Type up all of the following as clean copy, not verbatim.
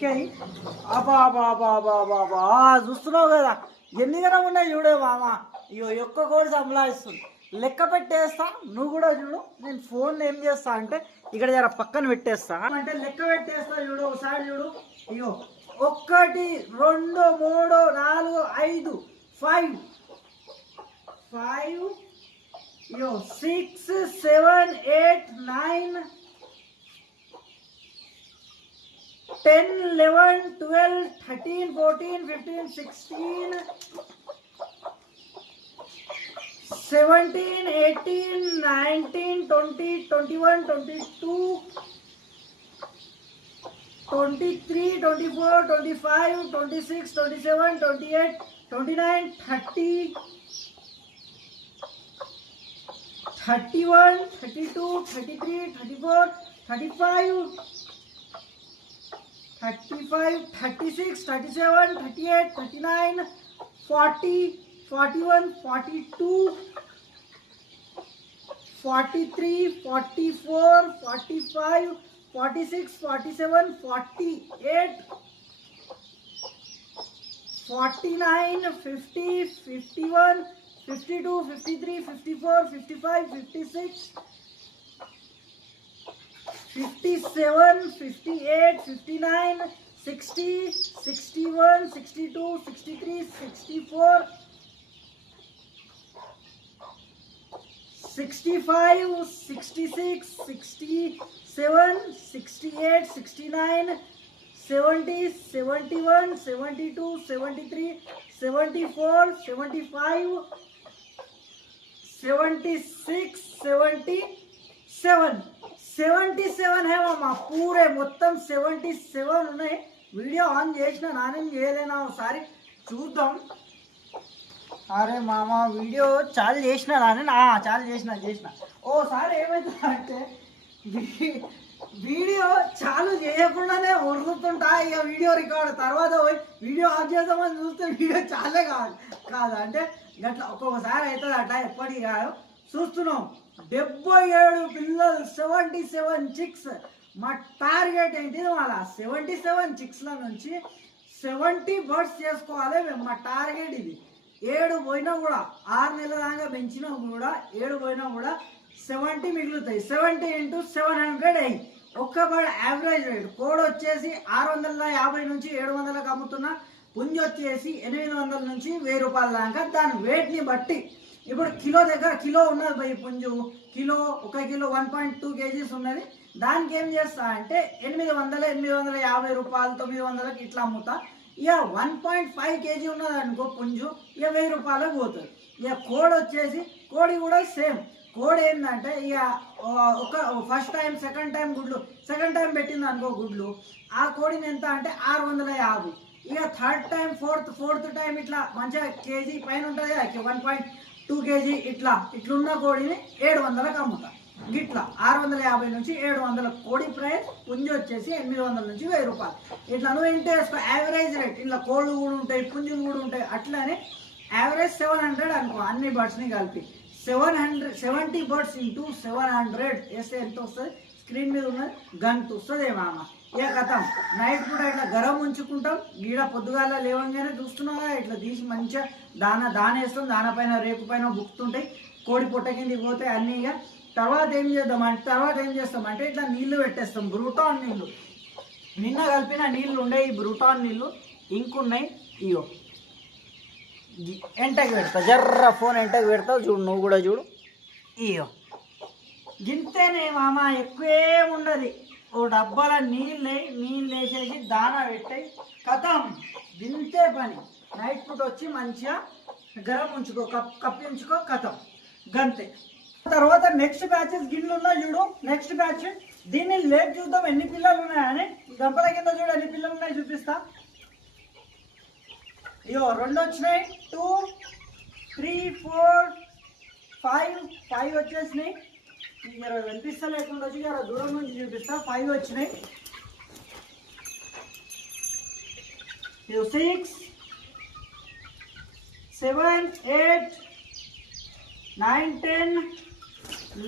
అబా బాబా బాబా చూస్తున్నావు కదా ఎన్ని గనం ఉన్నాయి చూడే మామ. ఇగో ఒక్క కోడి సంబలాయిస్తుంది. లెక్క పెట్టేస్తా, నువ్వు కూడా చూడు. నేను ఫోన్ ఏం చేస్తా అంటే ఇక్కడ జర పక్కన పెట్టేస్తా, అంటే లెక్క పెట్టేస్తా చూడు. ఒకసారి చూడు. ఇగో 1 2 3 4 5 5 5 ఇగో 6 7 8 9 10 11 12 13 14 15 16 17 18 19 20 21 22 23 24 25 26 27 28 29 30 31 32 33 34 35 35 36 37 38 39 40 41 42 43 44 45 46 47 48 49 50 51 52 53 54 55 56 57 58 59 60 61 62 63 64 65 66 67 68 69 70 71 72 73 74 75 76 77 77 है मामा. पूरे మొత్తం 77 ఉన్నాయి. వీడియో ఆన్ చేసిన నానేం చేయలేనా ఒకసారి చూద్దాం. అరే మామ వీడియో చాలు చేసిన నానే చాలు చేసిన ఓసారి ఏమవుతుందంటే వీడియో చాలు చేయకుండానే ఉరుకుతుంటా. ఇక వీడియో రికార్డ్ తర్వాత పోయి వీడియో ఆఫ్ చేద్దామని చూస్తే వీడియో చాలే కాదు అంటే గట్లా ఒక్కొక్కసారి అవుతుంది అట్లా. ఎప్పటికీ కాదు చూస్తున్నాం. 77 పిల్లలు 77 చిక్స్. మా టార్గెట్ ఏంటిది మళ్ళా 77 చిక్స్ల నుంచి 70 బర్డ్స్ చేసుకోవాలి మేము. మా టార్గెట్ ఇది. 7 పోయినా కూడా 6 నెలల దాకా పెంచినా కూడా 7 పోయినా కూడా 70 మిగులుతాయి. 70 × 700 అయ్యి ఒక్క బర్డ్ యావరేజ్ రేట్. కోడ్ వచ్చేసి 650 నుంచి 700లకు అమ్ముతున్నా. పుంజు వచ్చేసి 800 నుంచి 1000 రూపాయల దాకా. దాని వెయిట్ని బట్టి ఇప్పుడు కిలో దగ్గర కిలో ఉన్నది భయ్ పుంజు. కిలో 1 కిలో 1.2 kgs ఉన్నది. దానికి ఏం చేస్తా అంటే 800 850 రూపాయలు 900కి ఇట్లా అమ్ముతా. ఇక 1.5 kg ఉన్నది అనుకో పుంజు, ఇక 1000 రూపాయలకు పోతుంది. ఇక కోడి వచ్చేసి కోడి కూడా సేమ్. కోడి ఏంటంటే ఇక ఒక ఫస్ట్ టైం సెకండ్ టైం పెట్టింది అనుకో గుడ్లు, ఆ కోడిని ఎంత అంటే 650. ఇక థర్డ్ టైం ఫోర్త్ టైం ఇట్లా మంచిగా కేజీ పైన ఉంటుంది కదా 1.2 kg ఇట్లున్న కోడిని 700లకు అమ్ముతా. గిట్లా 650 నుంచి 700 కోడి ప్రైస్. పుంజు వచ్చేసి 800 నుంచి 1000 రూపాయలు. ఇట్లా నువ్వు ఏంటి వేసుకో యావరేజ్ రేట్. ఇలా కోళ్ళు కూడా ఉంటాయి, పుంజులు కూడా ఉంటాయి. అట్లానే యావరేజ్ 700 అనుకో అన్ని బర్డ్స్ని కలిపి. 70 బర్డ్స్ ఇంటూ 700 వేస్తే ఎంత వస్తుంది? స్క్రీన్ మీద ఉన్నది గంట వస్తుంది మామ. ఇక కథం నైట్ కూడా ఇట్లా గరం ఉంచుకుంటాం. గీడ పొద్దుగాల లేవంగానే చూస్తున్నావా ఇట్లా తీసి మంచిగా దానేస్తాం. దానిపైన రేపు పైన బుక్తుంటాయి. కోడి పొట్ట కిందికి పోతే అన్నీ. ఇక తర్వాత ఏం చేస్తామంటే ఇట్లా నీళ్లు పెట్టేస్తాం. బ్రూటాన్ నీళ్ళు నిన్న కలిపిన నీళ్ళు ఉండే. ఈ బ్రూటాన్ నీళ్ళు ఇంకున్నాయి. ఇయో ఎంటకి పెడతా, జర్ర ఫోన్ ఎంటకి పెడతావు చూడు. నువ్వు కూడా చూడు. ఇయో గింతేనే మామ, ఎక్కువేముండదు. ఓ డబ్బాల నీళ్ళు వేసేసి దానా పెట్టాయి కథం. గింతే పని. నైట్ పూట వచ్చి మంచిగా గరం ఉంచుకో, కప్పి ఉంచుకో కథం గంతే. తర్వాత నెక్స్ట్ బ్యాచెస్ గిన్నెలు ఉన్నాయి చూడు. నెక్స్ట్ బ్యాచ్ దీన్ని లేపు చూద్దాం ఎన్ని పిల్లలు ఉన్నాయని. గంపల కింద చూడు ఎన్ని పిల్లలు ఉన్నాయి చూపిస్తా. ఇయో 2 వచ్చినాయి. 2 3 4 5 వచ్చేసినాయి. ఇరవై కనిపిస్తా లేకుండా వచ్చి దూరం నుంచి చూపిస్తా. 5 వచ్చినాయి. 6 7 8 9 10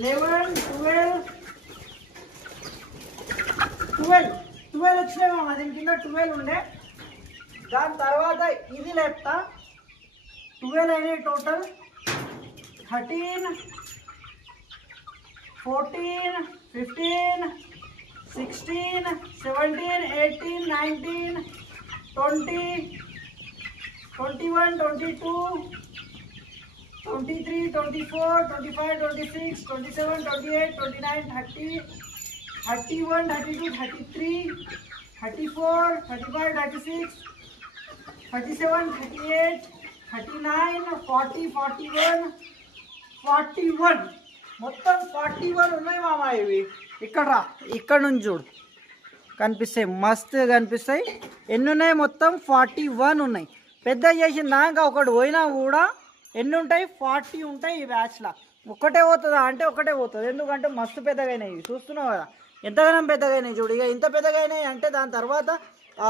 11 12 12 12 వచ్చినాయి మామ, దీని కింద 12 ఉండే. దాని తర్వాత ఇది లేపుతా, 12 అయినాయి టోటల్. 13, 14, 15, 16, 17, 18, 19, 20, 21, 22, 23, 24, 25, 26, 27, 28, 29, 30, 31, 32, 33, 34, 35, 36, 37, 38, 39, 40, 41, 41. మొత్తం 41 ఉన్నాయి మామ. ఇవి ఇక్కడ నుంచి చూడు కనిపిస్తాయి, మస్తు కనిపిస్తాయి. ఎన్ని ఉన్నాయి? మొత్తం 41 ఉన్నాయి. పెద్ద చేసిన దాకా ఒకటి పోయినా కూడా ఎన్ని ఉంటాయి? 40 ఉంటాయి ఈ బ్యాచ్లో. ఒక్కటే పోతుందా అంటే ఒకటే పోతుంది, ఎందుకంటే మస్తు పెద్దగా అయినాయి. ఇవి చూస్తున్నావు కదా ఎంతగానో పెద్దగా అయినాయి చూడు. ఇక ఇంత పెద్దగా అయినాయి అంటే దాని తర్వాత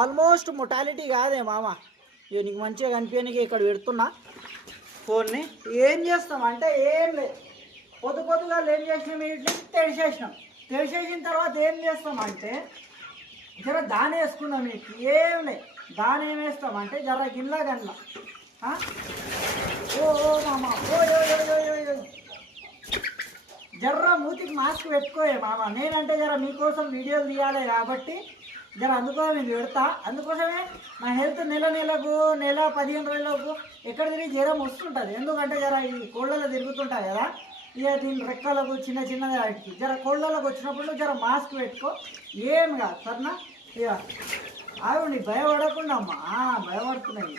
ఆల్మోస్ట్ మొటాలిటీ కాదే మామ. ఇక నీకు మంచిగా కనిపించడానికి ఇక్కడ పెడుతున్నా ఫోన్ని. ఏం చేస్తాం అంటే ఏం లేదు, పొద్దుగా ఏం చేసినాం, ఇట్లా తెడిచేసిన తర్వాత ఏం చేస్తాం అంటే జర దాని వేసుకుందాం. మీకు ఏం లేదు, దాని ఏం వేస్తాం అంటే జర గిన్నె గన్ల. ఓ మామ, ఓ జర్ర మూతికి మాస్క్ పెట్టుకోయే మామ. నేనంటే జర మీకోసం వీడియోలు తీయాలి కాబట్టి జర అందుకోసం నేను పెడతా. అందుకోసమే నా హెల్త్ నెలకు 15 రోజులకు ఎక్కడ తిరిగి జ్వరం వస్తుంటుంది. ఎందుకంటే జర ఈ కోళ్ళలో తిరుగుతుంటాయి కదా, ఇక దీని రెక్కలకు చిన్నది వాటికి జర కోళ్ళలోకి వచ్చినప్పుడు జర మాస్క్ పెట్టుకో, ఏం కాదు సరేనా. ఇక ఆవిడ భయపడకుండా అమ్మా, భయపడుతున్నాయి.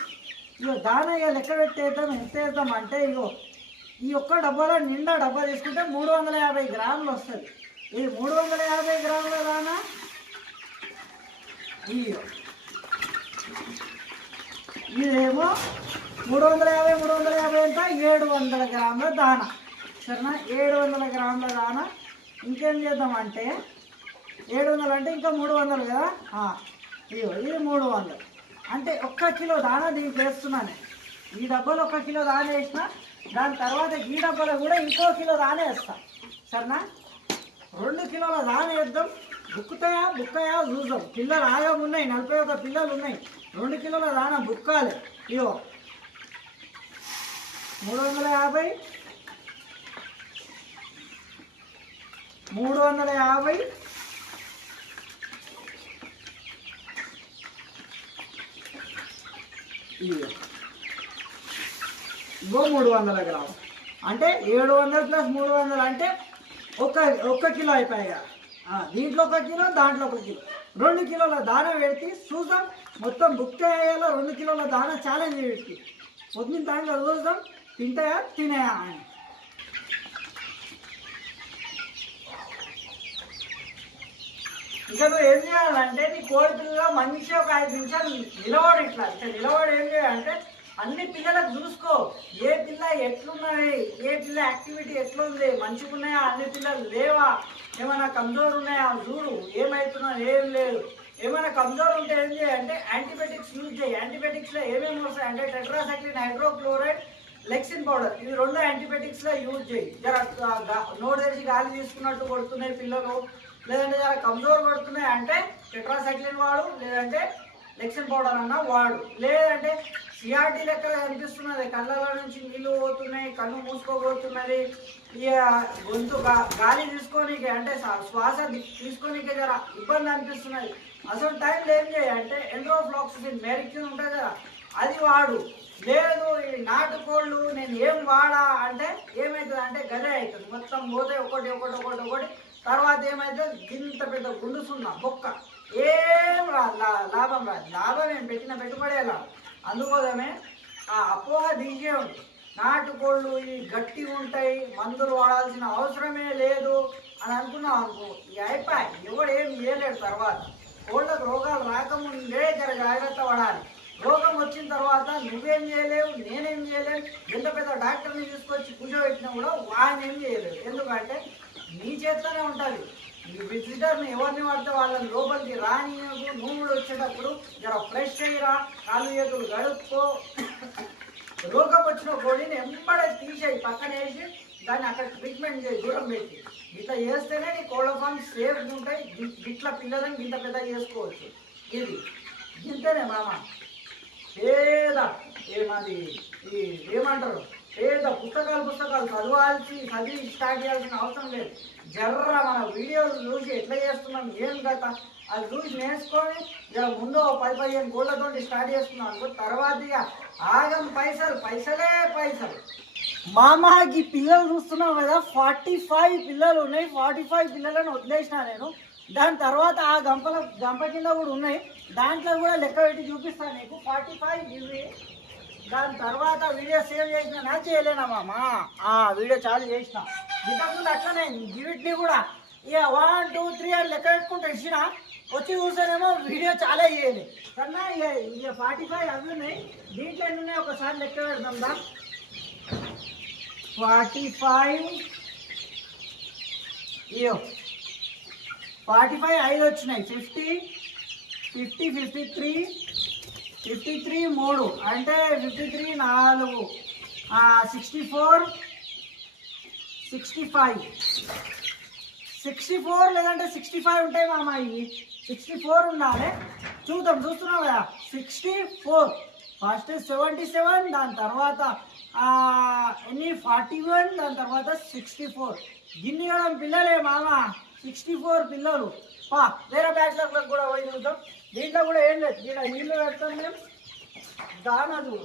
ఇగో దానా ఇక లెక్క పెట్టేద్దాం. ఎంత వేద్దాం అంటే ఇగో ఈ ఒక్క డబ్బాలో నిండా డబ్బా తీసుకుంటే 350 గ్రాములు వస్తుంది. ఇది 350 గ్రాముల దానా. ఇదేమో 350 ఎంత 700 గ్రాముల దానా సరేనా. 700 గ్రాముల దానా. ఇంకేం చేద్దామంటే 700 అంటే ఇంకా 300 కదా. ఇదిగో ఇది 300 అంటే 1 కిలో దానా దీనికి వేస్తున్నాను. ఈ డబ్బాలో 1 కిలో దానా వేసిన, దాని తర్వాత ఈ డబ్బాలో కూడా ఇంకో కిలో దానా వేస్తా సరేనా. 2 కిలోల దానా వేద్దాం. బుక్కుతాయా చూద్దాం. పిల్లలు ఆగా ఉన్నాయి, 41 పిల్లలు ఉన్నాయి. 2 కిలోల దానా బుక్కాలి. ఇగో 350 ఇగో 300 గ్రాములు అంటే 700 + 300 అంటే 1 కిలో అయిపోయాయి కదా. దీంట్లో 1 కిలో, దాంట్లో 1 కిలో, 2 కిలోల దానా పెడితే చూద్దాం. మొత్తం బుక్ అయ్యేలా 2 కిలోల దానా ఛాలెంజ్ పెట్టి పొద్దున్న దాంట్లో చూద్దాం తినాయా అని. ఇంకా నువ్వు ఏం చేయాలంటే నీ కోడి పిల్లలు మంచిగా ఒక 5 నిమిషాలు నిలబడి ఇట్లా నిలబడి ఏం చేయాలంటే అన్ని పిల్లలకు చూసుకో. ఏ పిల్ల ఎట్లున్నది, ఏ పిల్ల యాక్టివిటీ ఎట్లుంది, మంచిగా ఉన్నాయా, అన్ని పిల్లలు లేవా, ఏమైనా కమ్జోర్ ఉన్నాయా చూడు, ఏమవుతున్నా ఏం లేదు. ఏమైనా కమ్జోర్ ఉంటే ఏం చేయాలంటే యాంటీబయాటిక్స్ యూజ్ చేయి. యాంటీబయాటిక్స్లో ఏమేమి వస్తాయి అంటే టెట్రాసైక్లిన్, హైడ్రోక్లోరైడ్, లెక్సిన్ పౌడర్, ఇవి 2 యాంటీబయాటిక్స్లో యూజ్ చేయి. జర నోటు తెరిచి గాలి తీసుకున్నట్టు కొడుతున్నాయి పిల్లలు, లేదంటే జర కమ్జోర్ కొడుతున్నాయి అంటే టెట్రాసైక్లిన్ వాడు, లేదంటే లెక్సిన్ పౌడర్ అన్న వాడు. లేదంటే సిఆర్టీ లెక్క కనిపిస్తున్నది, కళ్ళలో నుంచి నీళ్ళు పోతున్నాయి, కన్ను మూసుకోబోతున్నది, ఇక గొంతు గాలి తీసుకోనికి అంటే శ్వాస తీసుకోనికి జర ఇబ్బంది అనిపిస్తున్నది. అసలు టైంలో ఏం చేయాలంటే ఎండ్రోఫ్లాక్సిసిన్ మెరిక్యూన్ ఉంటుంది కదా, అది వాడు. లేదు ఈ నాటుకోళ్ళు నేను ఏం వాడా అంటే ఏమవుతుంది అంటే గదే అవుతుంది. మొత్తం పోతే ఒకటి. తర్వాత ఏమవుతుంది, ఇంత పెద్ద గుండుసున్నా బొక్క, ఏం లాభం రాదు. లాభం నేను పెట్టిన పెట్టుబడే లాభం. అందుకోసమే ఆ అపోహ తీసేయండి. నాటుకోళ్ళు ఇవి గట్టిగా ఉంటాయి, మందులు వాడాల్సిన అవసరమే లేదు అని అనుకున్నాం అనుకో, ఇక అయిపోయి ఎవడు ఏం చేయలేడు. తర్వాత కోళ్ళకు రోగాలు రాకముందే జర జాగ్రత్త పడాలి. రోగం వచ్చిన తర్వాత నువ్వేం చేయలేవు, నేనేం చేయలేవు. ఎంత పెద్ద డాక్టర్ని తీసుకొచ్చి కూర్చోబెట్టినా కూడా ఆయన ఏం చేయలేవు. ఎందుకంటే నీ చేతిలోనే ఉంటుంది. విజిటర్ని ఎవరిని పడితే వాళ్ళని లోపలికి రానియకు. నువ్వు వచ్చేటప్పుడు జర ఫ్రెష్ అయ్యిరా, కాళ్ళు చేతులు గడుపుకో. రోగం వచ్చిన కోడిని ఎంబడే తీసేయి, పక్కన వేసి దాన్ని అక్కడ ట్రీట్మెంట్ చేసి దూరం పెట్టి ఇట్లా చేస్తేనే నీ కోళ్ళ ఫామ్ సేఫ్ ఉంటాయి. ఇట్లా పిల్లలని ఇంత పెద్ద చేసుకోవచ్చు. ఇది ఇంతనే మామ పేద ఏమది ఈ ఏమంటారు పేద పుస్తకాలు చదివి స్టార్ట్ చేయాల్సిన అవసరం లేదు. జర్ర మన వీడియోలు చూసి ఎట్లా చేస్తున్నాం ఏం కదా అది చూసి నేర్చుకొని ఇక ముందు 10-15 కోళ్ళతో స్టార్ట్ చేస్తున్నాం అనుకో. తర్వాత ఇక ఆగం పైసలే పైసలు. మామకి పిల్లలు చూస్తున్నాం కదా, 45 పిల్లలు ఉన్నాయి. 45 పిల్లలను వదిలేసిన నేను. దాని తర్వాత ఆ గంప కింద కూడా ఉన్నాయి. దాంట్లో కూడా లెక్క పెట్టి చూపిస్తాను నీకు. 45 ఇవి. దాని తర్వాత వీడియో సేవ్ చేసిన నా చేయలేనా మామ? వీడియో చాలు చేసిన. ఇంతకుముందు అట్లనే వీటిని కూడా ఇక 1, 2, 3 అని లెక్క పెట్టుకుంటూ ఇచ్చిన. వచ్చి చూసానేమో వీడియో చాలా చేయాలి కన్నా. ఇక 45 అవి ఉన్నాయి. దీంట్లో ఎన్ని ఉన్నాయి ఒకసారి లెక్క పెడదాం దా. 45 ఇయో 45 5 వచ్చినాయి. 50, 53, 3 అంటే 53 4 64 64 లేదంటే 65 ఉంటాయి మామ. ఇవి 64 ఉండాలి. చూస్తున్నావు కదా 64. ఫస్ట్ 77, దాని తర్వాత ఎన్ని 41, దాని తర్వాత 64. గిన్ని కూడా పిల్లలే మామ. 64 పిల్లలు. వేరే బ్యాచ్లకు కూడా పోయి చూద్దాం. దీంట్లో కూడా ఏం లేదు. ఇక్కడ నీళ్ళు పెడతాం మేము. దానలు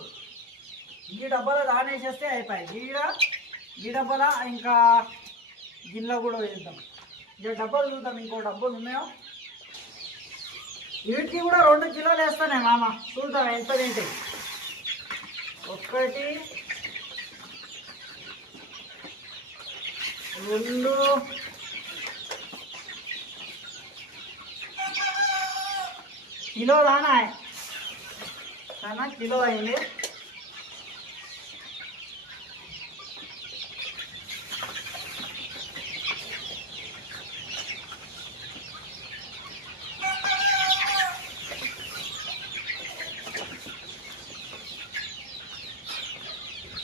ఈ డబ్బాలో దానేసేస్తే అయిపోయాయి. ఈ డబ్బాలో ఇంకా గిన్నెలో కూడా వేద్దాం. ఇక డబ్బాలు చూద్దాం. ఇంకో డబ్బాలు ఉన్నాయో. వీటికి కూడా 2 కిలోలు వేస్తానే మామ. చూద్దాం ఎంత తింటాయి. 1, 2 కిలో దానా కన్నా కిలో అయింది.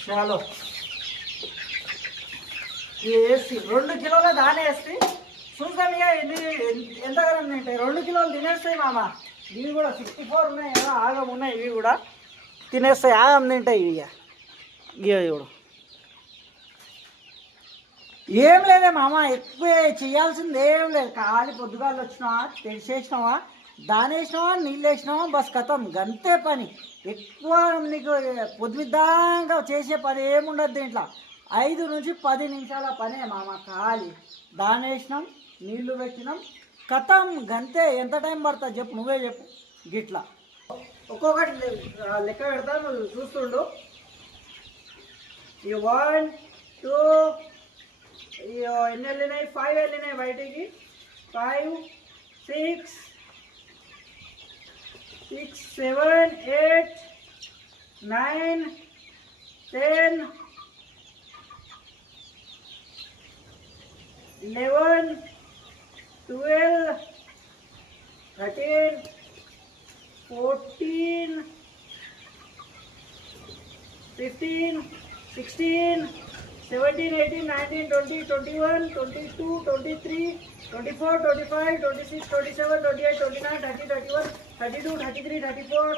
చాలు వేసి 2 కిలోల దాని వేసి చూద్దాం. ఇక ఎంతగానో తింటాయి. 2 కిలోలు తినేస్తాయి మామ. ఇవి కూడా 64 ఉన్నాయి కదా, ఆగం ఉన్నాయి. ఇవి కూడా తినేస్తాయి, ఆగం తింటాయి. ఇక చూడు ఏం లేదే మామ. ఎక్కువ చేయాల్సింది ఏం లేదు. ఖాళీ పొద్దుగాలు వచ్చినావా, తెరిచేసినావా, దాని వేసినావా, నీళ్ళు వేసినావా, బస్ కథం గంతే పని. ఎక్కువ నీకు పొద్దుదాకా చేసే పని ఏముండదు దీంట్లో. 5 నుంచి 10 నిమిషాల పనే మామ. ఖాళీ దాని వేసినాం, నీళ్లు పెట్టినాం, కథం గంతే. ఎంత టైం పడుతుంది చెప్పు, నువ్వే చెప్పు. గిట్లా ఒక్కొక్కటి లెక్క పెడతా, నువ్వు చూస్తుండు. 1, 2 ఎన్ని వెళ్ళినాయి? 5 వెళ్ళినాయి బయటికి. 5, 6, 7, 8, 9, 10, 11, 12, 13, 14, 15, 16, 17, 18, 19, 20, 21, 22, 23, 24, 25, 26, 27, 28, 29, 30, 31, 32, 33, 34,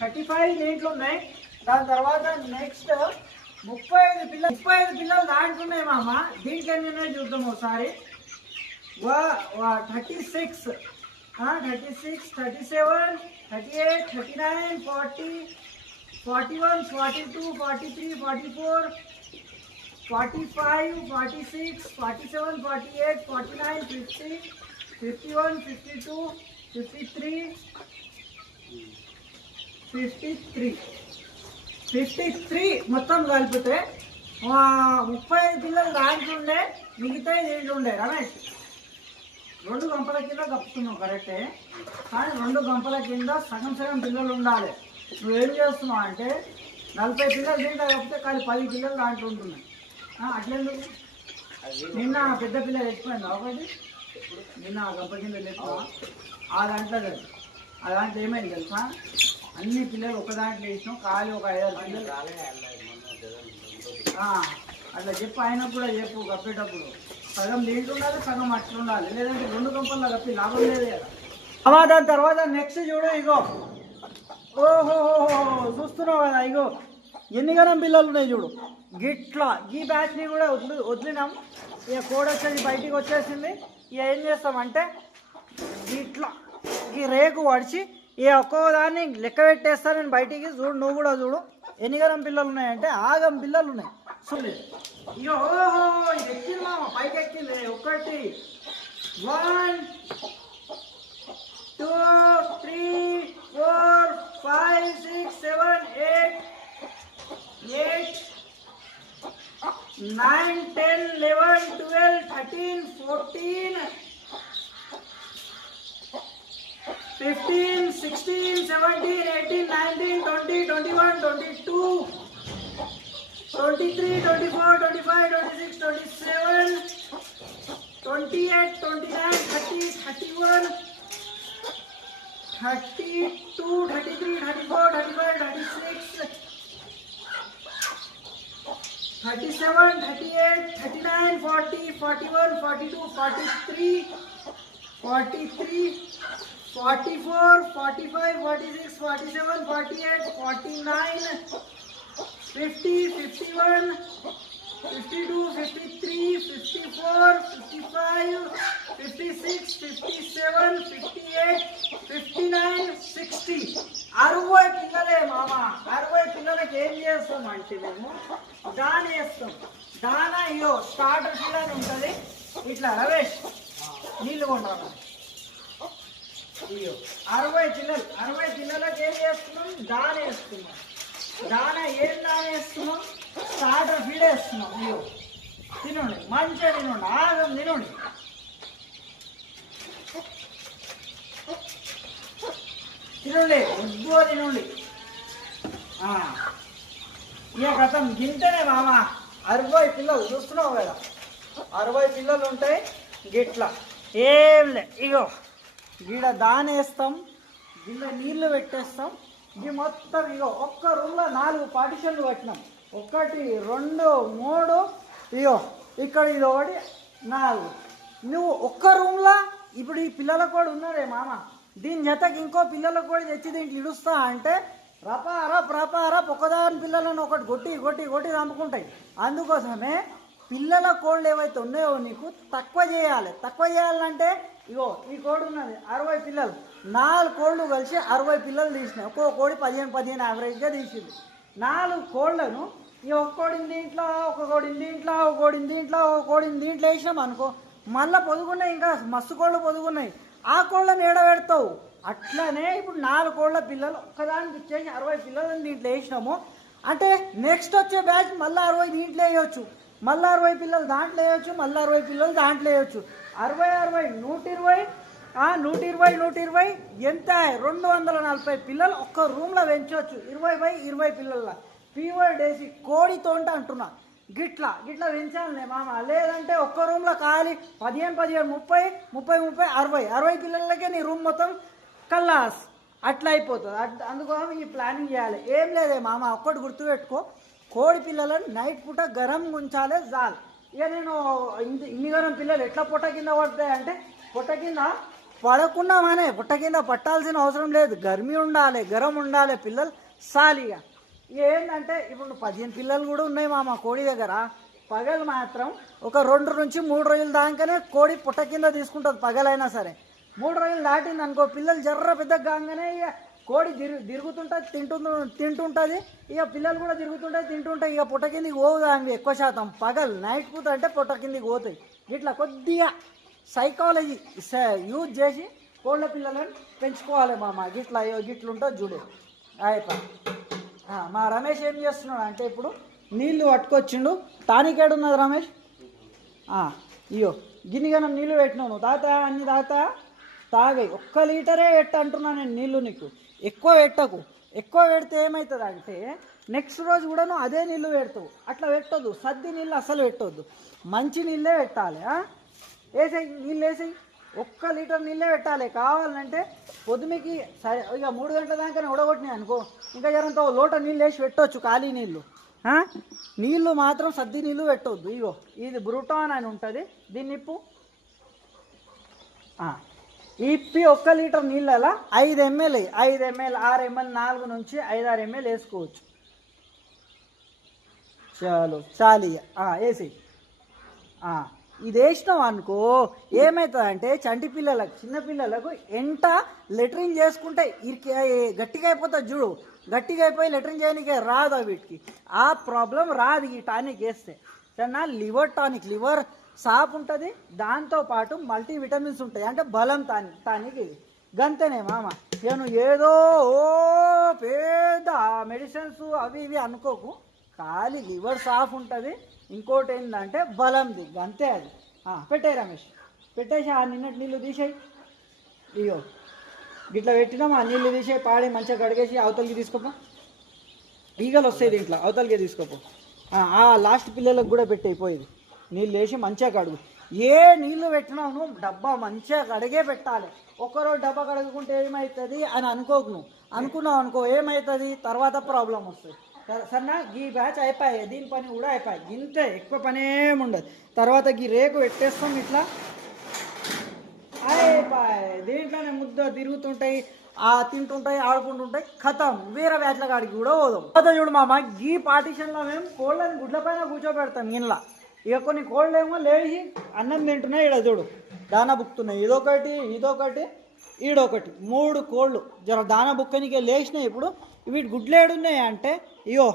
35 దీంట్లో ఉన్నాయి. దాని తర్వాత నెక్స్ట్ 35 పిల్లలు దాంట్లో ఉన్నాయి మామ. దీంట్లో ఎన్ని ఉన్నాయి చూద్దాం ఒకసారి. 36, 37, 38, 39, 40, 41, 42, 43, 44, 45, 46, 47, 48, 49, 50, 51, 52, 53, 53 మొత్తం కలిపితే 35 పిల్లలు దాంట్లో ఉండే. మిగతా దీంట్లో ఉండే. రమేష్ 2 గంపల కింద కప్పుతున్నావు కరెక్టే, కానీ 2 గంపల కింద సగం పిల్లలు ఉండాలి. నువ్వేం చేస్తున్నావు అంటే 40 పిల్లలు దీంట్లో కప్పితే కానీ 10 పిల్లలు దాంట్లో ఉంటున్నాయి. అట్లెందుకు? నిన్న పెద్ద పిల్లలు ఎక్కిపోయింది ఒకటి. నిన్న ఆ గంప కింద లేకపో ఆ దాంట్లో కదా. ఆ దాంట్లో ఏమైంది తెలుసా? అన్ని పిల్లలు ఒక దాంట్లో వేసినాం. ఖాళీ ఒక 5-6 పిల్లలు అట్లా చెప్పు, ఆయనకు కూడా చెప్పు కప్పేటప్పుడు సగం దీంట్లో ఉండాలి, సగం అట్లా ఉండాలి, లేదంటే రెండు కంపల్లో కప్పి లాభం లేదు కదా. దాని తర్వాత నెక్స్ట్ చూడు, ఇగో ఓహో చూస్తున్నావు కదా, ఇగో ఎన్ని గణం పిల్లలు ఉన్నాయి చూడు. గిట్లా ఈ బ్యాచ్ని కూడా వదిలినాం. ఇక కోడ్ వచ్చేసి బయటికి వచ్చేసింది. ఇక ఏం చేస్తామంటే ఇట్లా ఈ రేకు వడిచి ఈ ఒక్కో దాన్ని లెక్క పెట్టేస్తాను నేను బయటికి. చూడు, నువ్వు కూడా చూడు ఎన్ని గణం పిల్లలు ఉన్నాయంటే ఆగం పిల్లలు ఉన్నాయి. చూడలేదు ఇక ఓహో ఇది ఎక్కింది మామ, పైకి ఎక్కింది. 1 1 2 3 4 5 6 7 8 9 10 11 12 13 14 15 16 17 18 19 20 21 22 23 24 25 26 27 28 29 30 31 32 33 34 35 36 37 38 39 40 41 42 43 44 45 46 47 48 49 50 51 52 53 54 55 56 57 58 59 60 60 పిల్లలే మామ. 60 పిల్లలకి ఏం చేస్తామంటే మేము దాన వేస్తాం. దాన ఇయో స్టార్టర్ పిల్లలు ఉంటుంది. ఇట్లా రమేష్ నీళ్ళు కొంటారు. ఇయో 60 పిల్లలకి ఏం చేస్తున్నాం, దాన వేస్తున్నాం. దాన ఏం దాన వేస్తున్నాం, స్టార్టర్ ఫీడ్ వేస్తున్నాం. ఇయో తినండి, మంచిగా తినండి, ఆగం తినండి. తినండి, వద్దు తినండి. ఇక గతం గింతనే మామ. 60 పిల్లలు చూస్తున్నావు కదా, 60 పిల్లలు ఉంటాయి. గిట్లా ఏం లే, ఇగో గీడ దానేస్తాం, గిల్ల నీళ్లు పెట్టేస్తాం. ఇది మొత్తం ఇగో ఒక్క రూమ్లో 4 పార్టిషన్లు కట్టినాం. 1 2 3 ఇగో ఇక్కడ ఇది 1 4. నువ్వు ఒక్క రూమ్లో ఇప్పుడు ఈ పిల్లలకు కూడా ఉన్నారే మామ, దీని జతకి ఇంకో పిల్లలకు కూడా తెచ్చి దీంట్లో ఇడుస్తా అంటే రపారప్ ఒకదాని పిల్లలను ఒకటి కొట్టి చంపుకుంటాయి. అందుకోసమే పిల్లల కోళ్ళు ఏవైతే ఉన్నాయో నీకు తక్కువ చేయాలంటే ఇగో ఈ కోడి ఉన్నది 60 పిల్లలు, 4 కోళ్ళు కలిసి 60 పిల్లలు తీసినాయి. ఒక్కో కోడి 15 యావరేజ్గా తీసింది. 4 కోళ్ళను ఈ ఒక్క కోడిని దీంట్లో, ఒక కోడిని దీంట్లో, ఒక కోడిని దీంట్లో, ఒక కోడిని దీంట్లో వేసినాం అనుకో, మళ్ళీ పొదుగున్నాయి, ఇంకా మస్తు కోళ్ళు పొదుగున్నాయి. ఆ కోళ్ళని ఏడబెడతావు. అట్లనే ఇప్పుడు 4 కోళ్ళ పిల్లలు ఒక్కదానికి ఇచ్చేసి 60 పిల్లలని దీంట్లో వేసినాము అంటే నెక్స్ట్ వచ్చే బ్యాచ్ మళ్ళీ 60 దీంట్లో వేయచ్చు, మళ్ళీ 60 పిల్లలు దాంట్లో వేయచ్చు, మళ్ళీ 60 పిల్లలు దాంట్లో వేయచ్చు. 60 120 120 ఎంత 240 పిల్లలు ఒక్క రూమ్లో పెంచవచ్చు. 20/20 పిల్లల ఫీవర్ డేసి కోడితో అంటున్నా. గిట్లా పెంచాలనే మామ. లేదంటే ఒక్క రూమ్లో ఖాళీ 15 30 60 పిల్లలకే నీ రూమ్ మొత్తం కల్లాస్ అట్లా అయిపోతుంది. అందుకోసం ఈ ప్లానింగ్ చేయాలి. ఏం లేదే మామ, ఒక్కటి గుర్తుపెట్టుకో, కోడి పిల్లలను నైట్ పూట గరం ఉంచాలి జాల్. ఇక నేను ఇన్ని గరం పిల్లలు ఎట్లా పొట్ట కింద పడతాయి అంటే, పొట్ట కింద పడకున్నామనే, పొట్ట కింద పట్టాల్సిన అవసరం లేదు. గర్మి ఉండాలి, గరం ఉండాలి, పిల్లలు సాలిగా. ఏంటంటే ఇప్పుడు 15 పిల్లలు కూడా ఉన్నాయి మామ కోడి దగ్గర. పగలు మాత్రం ఒక 2 నుంచి 3 రోజులు దాకానే కోడి పుట్ట కింద తీసుకుంటుంది. పగలైనా సరే 3 రోజులు దాటింది అనుకో, పిల్లలు జర్ర పెద్దగా కాగానే ఇక కోడి తిరుగుతుంటుంది, తింటుంటుంది. ఇక పిల్లలు కూడా తిరుగుతుంటాయి, తింటుంటాయి. ఇక పుట్ట కిందికి పోవుదా అవి ఎక్కువ శాతం. పగలు నైట్ పూట అంటే పుట్ట కిందికి పోతాయి. ఇట్లా కొద్దిగా సైకాలజీ యూజ్ చేసి కోళ్ళ పిల్లలను పెంచుకోవాలి మామ. గిట్లుంటుంది చూడు. మా రమేష్ ఏం చేస్తున్నాడు అంటే ఇప్పుడు నీళ్ళు పట్టుకొచ్చిండు. టానిక్ ఏడున్నది రమేష్? ఇయో గిన్నెగనం నీళ్ళు పెట్టినావు నువ్వు. అన్ని తాగాయి. 1 లీటరే అంటున్నా నేను నీళ్ళు. నీకు ఎక్కువ పెట్టకు. ఎక్కువ పెడితే ఏమవుతుంది అంటే నెక్స్ట్ రోజు కూడా నువ్వు అదే నీళ్ళు పెడతావు. అట్లా పెట్టొద్దు, సద్ది నీళ్ళు అస్సలు పెట్టొద్దు, మంచి నీళ్ళే పెట్టాలి. వేసేయి నీళ్ళు, వేసేయి. 1 లీటర్ నీళ్ళే పెట్టాలి. కావాలంటే పొద్దుమికి సరే ఇక 3 గంటల దాకా ఉడగొట్టినాయి అనుకో, ఇంకా జరంతో లోట నీళ్ళు వేసి పెట్టవచ్చు, ఖాళీ నీళ్ళు. నీళ్ళు మాత్రం సద్ది నీళ్ళు పెట్టవద్దు. ఇగో ఇది బ్రూటాన్ అని ఉంటుంది, దీన్ని ఇప్పు. ఇప్పి 1 లీటర్ నీళ్ళలా 5 ml 5 ml 6 ml 4 నుంచి 5-6 ml వేసుకోవచ్చు. చాలు చాలు వేసి ఇది వేసినాం అనుకో ఏమవుతుందంటే చంటి పిల్లలకు చిన్న పిల్లలకు ఎంట లెటరింగ్ చేసుకుంటే గట్టిగా అయిపోతుంది చూడు, గట్టిగా అయిపోయి లెటరింగ్ చేయడానికి రాదు వీటికి. ఆ ప్రాబ్లం రాదు ఈ టానిక్ వేస్తే. సరేనా? లివర్ టానిక్, లివర్ సాప్ ఉంటుంది, దాంతోపాటు మల్టీ విటమిన్స్ ఉంటాయి, అంటే బలం టానిక్ ఇది. గంతనే మామ. నేను ఏదో పెద్ద మెడిసిన్స్ అవి ఇవి అనుకోకు, ఖాళీ లివర్ సాఫ్ ఉంటుంది, ఇంకోటి ఏంటంటే బలంది, అంతే అది. పెట్టాయి రమేష్, పెట్టేసి ఆ నిన్నటి నీళ్ళు తీసేయి. ఇగో గిట్లా పెట్టినాం, ఆ నీళ్ళు తీసేయి, పాడి మంచిగా కడిగేసి అవతలకి తీసుకోపో. ఈగలు వస్తాయి దీంట్లో, అవతలకి తీసుకోపో. ఆ లాస్ట్ పిల్లలకు కూడా పెట్టయిపోయేది. నీళ్ళు వేసి మంచిగా కడుగు. ఏ నీళ్ళు పెట్టినావు నువ్వు డబ్బా మంచిగా కడిగే పెట్టాలి. ఒక్కరోజు డబ్బా కడుగుకుంటే ఏమవుతుంది అని అనుకోకు. నువ్వు అనుకున్నావు అనుకో ఏమవుతుంది, తర్వాత ప్రాబ్లం వస్తుంది. సరేనా? ఈ బ్యాచ్ అయిపోయాయి, దీని పని కూడా అయిపోయాయి, ఇంతే, ఎక్కువ పని ఏముండదు. తర్వాత ఈ రేకు పెట్టేస్తాం ఇట్లా అయిపోయాయి. దీంట్లోనే ముద్ద తిరుగుతుంటాయి, తింటుంటాయి, ఆడుకుంటుంటాయి, ఖతం. వేరే బ్యాచ్ల కాడికి కూడా పోదాం. తర్వాత చూడు మామ, ఈ పార్టీషన్లో మేము కోళ్ళని గుడ్ల పైన కూర్చోబెడతాం. ఇంట్లో ఇక కొన్ని కోళ్ళు ఏమో లేచి అన్నం తింటున్నాయి, ఇక్కడ చూడు దానా బుక్కుతున్నాయి, ఇదొకటి ఇదొకటి ఈడొకటి, 3 కోళ్ళు జర దానా బుక్కనికే లేచినాయి. ఇప్పుడు వీటి గుడ్లు ఏడున్నాయి అంటే ఇగో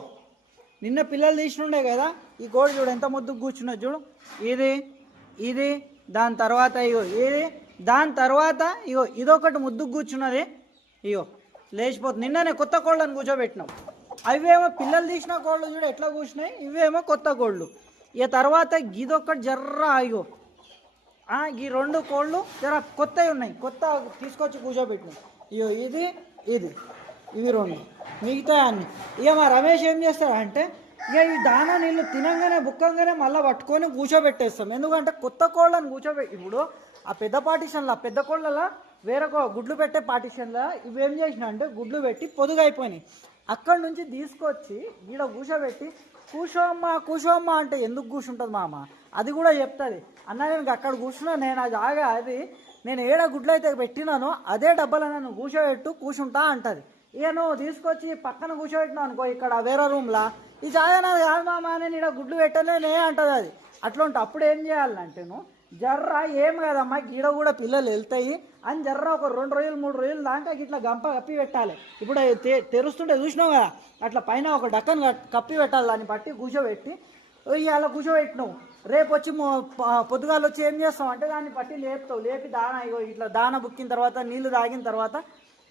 నిన్న పిల్లలు తీసినుండే కదా, ఈ కోడి చూడు ఎంత ముద్దుకు కూర్చున్నది చూడు. ఇది ఇది దాని తర్వాత ఇగో ఇది, దాని తర్వాత ఇగో ఇదొకటి ముద్దుకు కూర్చున్నది. ఇగో లేచిపోతుంది. నిన్ననే కొత్త కోళ్ళని కూర్చోబెట్టినాం. అవేమో పిల్లలు తీసిన కోళ్ళు చూడు ఎట్లా కూర్చున్నాయి, ఇవేమో కొత్త కోళ్ళు. ఇక తర్వాత గిదొక్కటి జర్రా ఇగో ఈ 2 కోళ్ళు జర కొత్తవి ఉన్నాయి, కొత్త తీసుకొచ్చి కూర్చోబెట్టినాం. ఇగో ఇది ఇది ఇవి 2 మిగతా అన్ని. ఇక మా రమేష్ ఏం చేస్తాడంటే ఇక ఈ దానా నీళ్ళు తినంగానే బుక్కంగానే మళ్ళీ పట్టుకొని కూర్చోబెట్టేస్తాం. ఎందుకంటే కొత్త కోళ్ళని ఇప్పుడు ఆ పెద్ద పార్టీషన్లో పెద్ద కోళ్ళలో వేరే గుడ్లు పెట్టే పార్టీషన్లో ఇవేం చేసినా అంటే గుడ్లు పెట్టి పొదుగు అయిపోయినాయి. అక్కడి నుంచి తీసుకొచ్చి ఈడ కూర్చోబెట్టి కూర్చోమ్మా అంటే ఎందుకు కూర్చుంటుంది మామ, అది కూడా చెప్తుంది. అన్న నేను అక్కడ కూర్చున్నా, నేను అది అది నేను ఏడ గుడ్లు అయితే పెట్టినానో అదే డబ్బాలో నన్ను కూర్చుంటా అంటుంది. ఇక నువ్వు తీసుకొచ్చి పక్కన కూర్చోబెట్టినావు అనుకో ఇక్కడ వేరే రూమ్లో, ఈ జాగా నాది కాదు మామ, నేను ఇక్కడ గుడ్లు పెట్టలేనే అంటుంది అది. అట్లా ఉంటే అప్పుడు ఏం చేయాలంటే నువ్వు జర్రా ఏం కదమ్మా గీడ కూడా పిల్లలు వెళ్తాయి అని జర్రా ఒక 2 రోజులు 3 రోజులు దాకా ఇట్లా గంప కప్పి పెట్టాలి. ఇప్పుడు తెరుస్తుంటే చూసినావు కదా, అట్లా పైన ఒక డక్కన్ కప్పి పెట్టాలి. దాన్ని బట్టి కూర్చోబెట్టి అలా కూర్చోబెట్టినావు. రేపు వచ్చి పొద్దుగాలు వచ్చి ఏం చేస్తావు అంటే దాన్ని పట్టి లేపుతావు. లేపి దానా ఇట్లా దానా బుక్కిన తర్వాత నీళ్లు తాగిన తర్వాత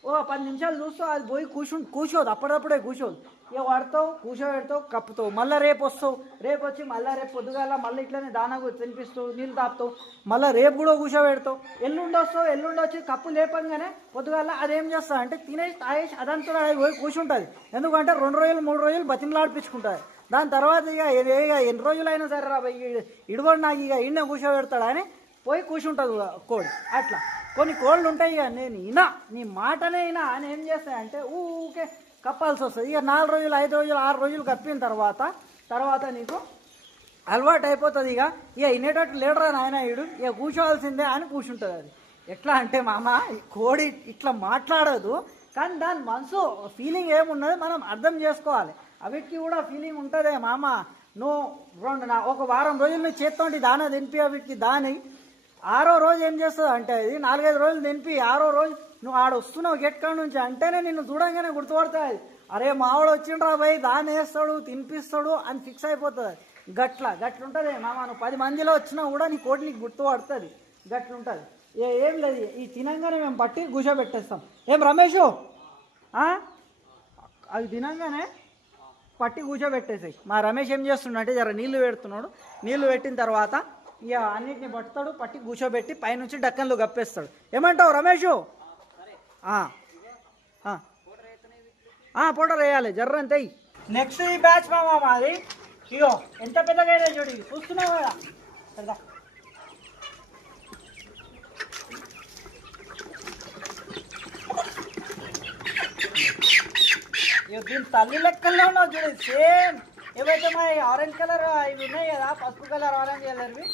10 నిమిషాలు చూస్తావు, అది పోయి కూర్చోదు, అప్పుడప్పుడే కూర్చోదు. ఇక పడతావు, కూర్చోబెడతావు, కప్పుతావు. మళ్ళీ రేపు వస్తావు, రేపు వచ్చి మళ్ళీ రేపు పొద్దుగాల మళ్ళీ ఇట్లనే దానా తినిపిస్తావు, నీళ్ళు తాపుతావు, మళ్ళీ రేపు కూడా కూర్చోబెడతావు. ఎల్లుండి వస్తావు, ఎల్లుండి వచ్చి కప్పు లేపంగానే పొద్దుగాల అదేం చేస్తావు అంటే తినేసి తాగేసి అదంతా పోయి కూర్చుంటుంది. ఎందుకంటే 2 రోజులు 3 రోజులు బతిమలాడిపించుకుంటుంది. దాని తర్వాత ఇక ఎన్ని రోజులైనా సరే రా ఇడుగోడు నాకు ఇక ఇన్న కూర్చోబెడతాడా అని పోయి కూర్చుంటుంది కోడి. అట్లా కొన్ని కోళ్ళు ఉంటాయి. ఇక నేను నీ మాటనే అని ఏం చేస్తాయంటే ఊకే కప్పాల్సి వస్తుంది. ఇక 4 రోజులు 5 రోజులు 6 రోజులు కప్పిన తర్వాత నీకు అలవాటు అయిపోతుంది. ఇక వినేటట్టు లేడరా నాయన ఇక కూర్చోవాల్సిందే అని కూర్చుంటుంది. అది ఎట్లా అంటే మామ కోడి ఇట్లా మాట్లాడదు, కానీ దాని మనసు ఫీలింగ్ ఏమున్నది మనం అర్థం చేసుకోవాలి. అవిటికి కూడా ఫీలింగ్ ఉంటుందే మామ. నువ్వు ఒక వారం రోజులు నువ్వు చేత్తోంటి దానా తినిపి వీటికి దాని 6వ రోజు ఏం చేస్తుంది అంటే అది 4-5 రోజులు తినిపి 6వ రోజు నువ్వు ఆడ వస్తున్నావు గేట్ కాడ నుంచి అంటేనే నిన్ను చూడంగానే గుర్తుపడుతుంది. అరే మావాడు వచ్చిండ్రా భయ్ దాని వేస్తాడు తినిపిస్తాడు అని ఫిక్స్ అయిపోతుంది. గట్లుంటుంది మామ. నువ్వు 10 మందిలో వచ్చినా కూడా నీ కోటి నీకు గుర్తుపడుతుంది. గట్లుంటుంది. ఏం లేదు, ఈ తినంగానే మేము పట్టి కూర్చోబెట్టేస్తాం. ఏం రమేషు అది తినంగానే పట్టి కూర్చోబెట్టేసాయి. మా రమేష్ ఏం చేస్తున్నాడంటే జర నీళ్లు పెడుతున్నాడు. నీళ్లు పెట్టిన తర్వాత ఇక అన్నిటిని పట్టుతాడు, పట్టి కూర్చోబెట్టి పైనుంచి డక్కన్లు కప్పేస్తాడు. ఏమంటావు రమేషు? పౌడర్ వేయాలి జర్రంతే. నెక్స్ట్ ఈ బ్యాచ్ మామ మాది. ఇగో ఎంత పెద్దగా అయినా చూడు, చూస్తున్నావు కదా. దీని తల్లి లెక్కల్లో ఉన్నావు చూడు, సేమ్ ఏవైతే మా ఆరెంజ్ కలర్ ఇవి ఉన్నాయి కదా, పసుపు కలర్ ఆరెంజ్ కలర్వి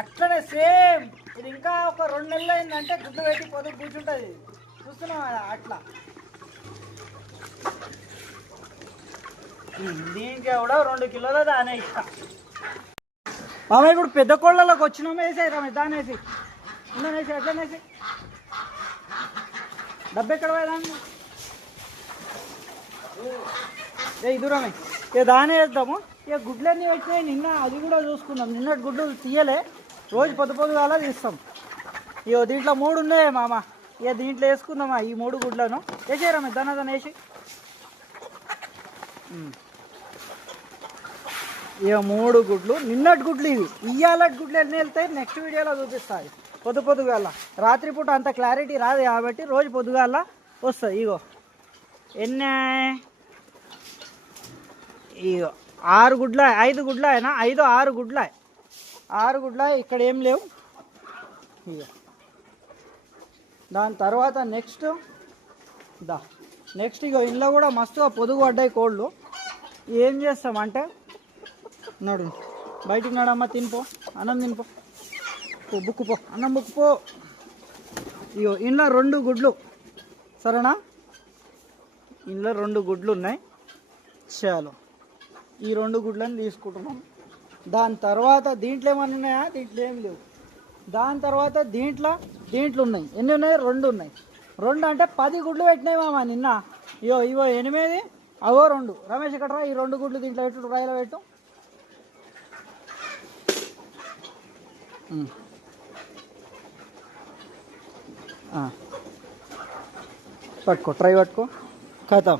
అట్లనే సేమ్. ఇది ఇంకా ఒక 2 నెలలు అయిందంటే గుడ్లు పెట్టి పొద్దు కూర్చుంటుంది. చూస్తున్నాం అట్లా. దీనికి కూడా 2 కిలోల దానే ఇస్తా. మామ ఇప్పుడు పెద్ద కోళ్ళలోకి వచ్చినాము. వేసాయి రమేష్, దాని వేసి ఉందని వేసి ఎట్లా వేసి డబ్బు ఎక్కడ పోయేదాన్ని ఇది రమేష్. ఇక దానే వేద్దాము. ఇక గుడ్లన్నీ వచ్చినాయి. నిన్న అది కూడా చూసుకున్నాం. నిన్నటి గుడ్లు తీయలే, రోజు పొద్దుగాల తీస్తాం. ఇక దీంట్లో 3 ఉన్నాయి మామ. ఇక దీంట్లో వేసుకుందామా ఈ 3 గుడ్లను. వేసే రమేష్, దాని వేసి ఇక 3 గుడ్లు. నిన్నటి గుడ్లు ఇవి. ఇయ్యాలటి గుడ్లు ఎన్ని వెళ్తాయి నెక్స్ట్ వీడియోలో చూపిస్తాయి. పొద్దుగాల రాత్రిపూట అంత క్లారిటీ రాదు కాబట్టి రోజు పొద్దుగాల వస్తుంది. ఇగో ఎన్ని, ఇగో 6 గుడ్ల, 5 గుడ్ల అయినా 5 6 గుడ్ల, 6 గుడ్ల. ఇక్కడ ఏం లేవు. ఇగో దాని తర్వాత నెక్స్ట్ ఇగో ఇంట్లో కూడా మస్తుగా పొదుగు పడ్డాయి కోళ్ళు. ఏం చేస్తామంటే నడు బయటికి నడమ్మ, తినిపో, అన్నం తినిపో, బుక్కుపో, అన్నం బుక్కుపో. ఇగో ఇంట్లో 2 గుడ్లు సరేనా. ఇంట్లో 2 గుడ్లు ఉన్నాయి. చాలు ఈ 2 గుడ్లను తీసుకుంటున్నాం. దాని తర్వాత దీంట్లో ఏమన్నా ఉన్నాయా? దీంట్లో ఏమి లేవు. దాని తర్వాత దీంట్లో ఉన్నాయి. ఎన్ని ఉన్నాయి? 2 ఉన్నాయి. 2 అంటే 10 గుడ్లు పెట్టినాయి మామ నిన్న. ఇవో 8, అవో 2. రమేష్ ఇక్కడ ఈ 2 గుడ్లు దీంట్లో పెట్టు, ట్రైలో పెట్టు. పట్టుకో, ట్రై పట్టుకో, ఖతం.